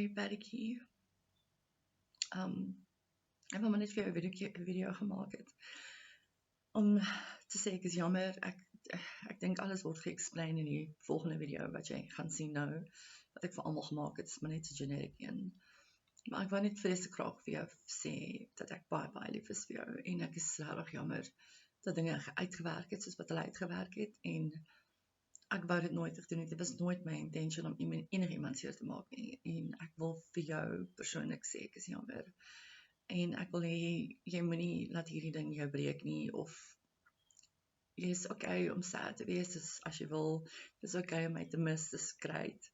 my bergetjie. Ek wil maar net vir jou 'n video gemaak het. Om te sê ek is jammer, ek dink alles word ge-explain in die volgende video wat jy gaan sien nou, wat ek vir almal gemaak het, is maar net 'n generic een. Maar ek wou net vreeslik graag vir jou sê dat ek baie lief is vir jou en ek is regtig jammer dat dinge uitgewerk het soos wat hulle uitgewerk het en ek wou dit nooit gedoen het. Dit was nooit my intention om enigiemand seer te maak nie en ek wil vir jou persoonlik sê ek is jammer. En ek wil hê jy moenie laat hierdie ding jou breek nie of jy is okay om sad te wees as jy wil. Dis okay om my te mis, dis great.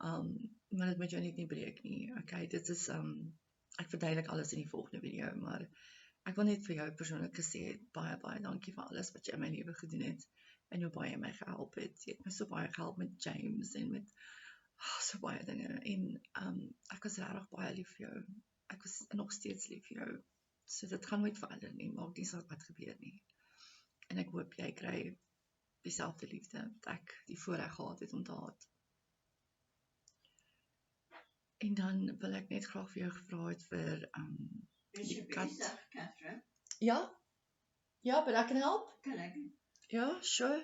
Maar dit moet jou net nie breek nie. Okay, dit is ek verduidelik alles in die volgende video, maar ek wil net vir jou persoonlik gesê baie dankie vir alles wat jy in my lewe gedoen het en hoe baie jy my gehelp het. Jy het my so baie gehelp met James en met so baie dinge en ek was regtig baie lief vir jou. Ek was nog steeds lief vir jou. So dit gaan nooit verander nie, maak nie saak wat gebeur nie. En ek hoop jy kry dieselfde liefde wat ek die voorreg gehad het om te haat. En dan wil ek net graag vir jou gevra het vir die kat. Bezig, Catherine. Ja, but I can help. Kan ek? Ja, sure.